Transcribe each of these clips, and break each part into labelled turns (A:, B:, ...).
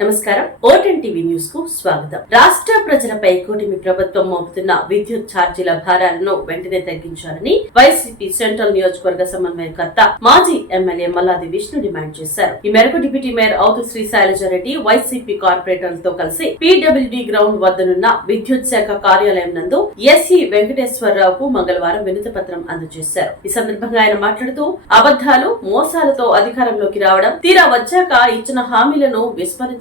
A: నమస్కారం. ఓటెన్ టీవీ న్యూస్కు స్వాగతం. రాష్ట్ర ప్రజలపై కూటమి ప్రభుత్వం మోపుతున్న విద్యుత్ ఛార్జీల భారాలను వెంటనే తగ్గించాలని వైసీపీ సెంట్రల్ నియోజకవర్గ సమన్వయకర్త మాజీ ఎమ్మెల్యే మల్లాది విష్ణు డిమాండ్ చేశారు. ఈ మేరకు డిప్యూటీ మేయర్ అవుతు శ్రీ శైలజారెడ్డి వైసీపీ కార్పొరేటర్లతో కలిసి పీడబ్ల్యూడీ గ్రౌండ్ వద్దనున్న విద్యుత్ శాఖ కార్యాలయం నందు ఎస్ఈ వెంకటేశ్వరరావుకు మంగళవారం వినతి పత్రం అందజేశారు. ఈ సందర్భంగా ఆయన మాట్లాడుతూ అబద్ధాలు మోసాలతో అధికారంలోకి రావడం తీరా వచ్చాక ఇచ్చిన హామీలను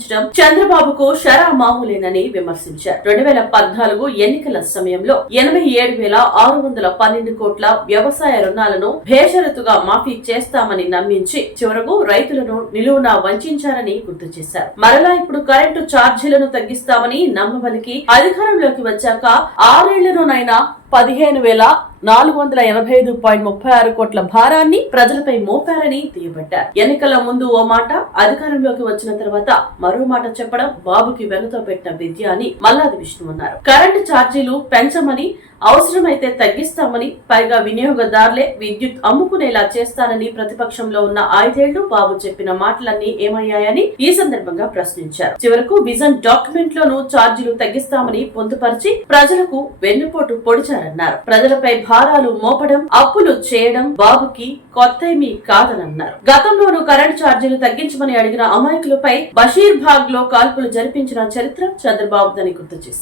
A: విస్మరించడం చంద్రబాబుకు షరా మామూలేనని విమర్శించారు. రెండు వేల పద్నాలుగు ఎన్నికల సమయంలో ఎనభై ఏడు వేల ఆరు వందల పన్నెండు కోట్ల వ్యవసాయ రుణాలను భేషరతుగా మాఫీ చేస్తామని నమ్మించి చివరకు రైతులను నిలువున వంచారని గుర్తు చేశారు. మరలా ఇప్పుడు కరెంటు ఛార్జీలను తగ్గిస్తామని నమ్మబలికి అధికారంలోకి వచ్చాక ఆరేళ్ళలోనైనా పదిహేను వేల నాలుగు వందల ఎనభై ఐదు పాయింట్ ముప్పై ఆరు కోట్ల భారాన్ని ప్రజలపై మోపారని తీయబట్టారు. ఎన్నికల ముందు ఓ మాట అధికారంలోకి వచ్చిన తర్వాత మరో మాట చెప్పడం బాబుకి వెనుతో పెట్టిన విద్య అని మల్లాది విష్ణు అన్నారు. కరెంటు ఛార్జీలు పెంచమని అవసరమైతే తగ్గిస్తామని పైగా వినియోగదారులే విద్యుత్ అమ్ముకునేలా చేస్తానని ప్రతిపక్షంలో ఉన్న ఐదేళ్ళు బాబు చెప్పిన మాటలన్నీ ఏమయ్యాయని ఈ సందర్భంగా ప్రశ్నించారు. చివరకు విజన్ డాక్యుమెంట్ లోనూ ఛార్జీలు తగ్గిస్తామని పొందుపరిచి ప్రజలకు వెన్నుపోటు పొడిచారన్నారు. ప్రజలపై భారాలు మోపడం అప్పులు చేయడం బాబుకి కొత్తేమీ కాదనన్నారు. గతంలోనూ కరెంట్ ఛార్జీలు తగ్గించమని అడిగిన అమాయకులపై బషీర్ భాగ్లో కాల్పులు జరిపించిన చరిత్ర చంద్రబాబుదని గుర్తు చేశారు.